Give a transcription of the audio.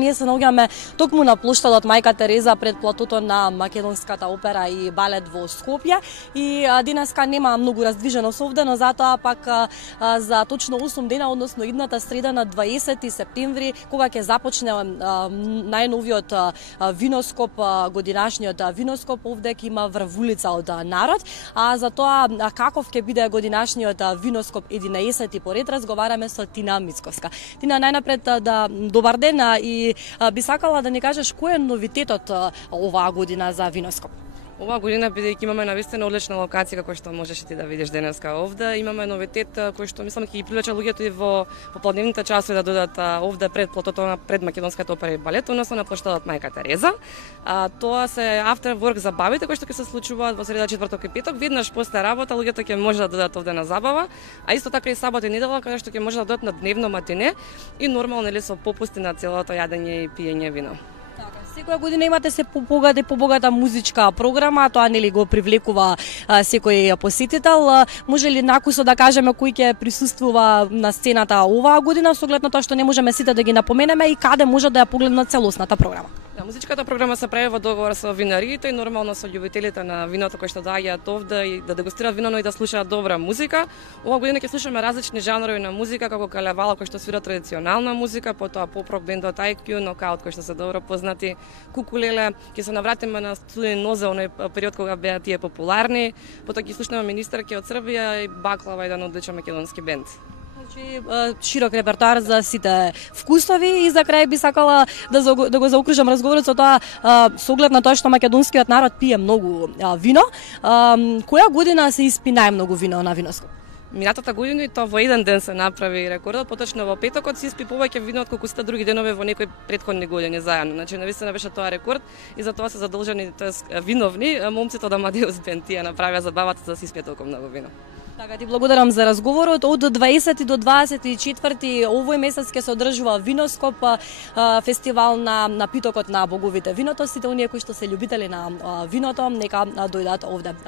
Ние се наоѓаме токму на плоштадот Мајка Тереза пред платото на Македонската опера и балет во Скопје и денеска нема многу раздвиженост овде, но затоа пак за точно 8 дена, односно идната среда на 20 септември, кога ќе започне најновиот виноскоп, годинашниот виноскоп, овде ќе има врвулица од народ, а за тоа каков ќе биде годинашниот виноскоп 11 поред разговараме со Тина Мицковска. Тина, најнапред добар ден и би сакала да ни кажеш кој е новитетот оваа година за виноскоп? Оваа година, бидејќи имаме навистина одлична локација како што можеш и ти да видиш денеска овде, имаме новитет кој што мислам ќе ги привлече луѓето и во попладневните часови да додат овде пред платото на пред Македонската опера и балет, односно на плоштадот Мајка Тереза. Тоа се after work забавите кои што ќе се случуваат во среда, четврток и петок, веднаш после работа луѓето ќе може да додат овде на забава, а исто така и сабота и недела каде што ќе може да додат на дневно матине и нормално нели со попусти на целото јадење и пиење вино. Секоја година имате се побогата музичка програма, тоа нели го привлекува секој посетител. Може ли накусо да кажеме кој ќе присуствува на сцената оваа година, со оглед на тоа што не можеме сите да ги напоменеме и каде може да ја погледнат целосната програма? Да, музичката програма се прави во договор со винариите и нормално со љубителите на виното кои што доаѓаат овде и да дегустираат вино, но и да слушаат добра музика. Оваа година ќе слушаме различни жанрови на музика, како Калевала кој што свира традиционална музика, потоа поп-рок бендот IQ, Нокаут кои што се добро познати, Кукулеле, ќе се навратиме на Студен Нозе, оној период кога беа тие популарни, потоа ќе слушнеме Министерке од Србија и Баклава, еден одличен македонски бенд. Широк репертоар за сите вкусови и за крај би сакала да го заокружам разговорот со тоа со оглед на тоа што македонскиот народ пие многу вино. Која година се испи најмногу вино на виноскоп? Минатата година и тоа во еден ден се направи рекордот, поточно во петокот се испи повеќе вино отколку сите други денови во некои претходни години заедно. Значи навистина беше тоа рекорд и за тоа се задолжени, тоест виновни момците од Амадеус Бенд, тие направија забавата за да се испие толку многу вино. Така, ти благодарам за разговорот. Од 20 до 24 овој месец ќе се одржува виноскоп, фестивал на питокот на боговите виното. Сите оние кои што се љубители на виното, нека дојдат овде.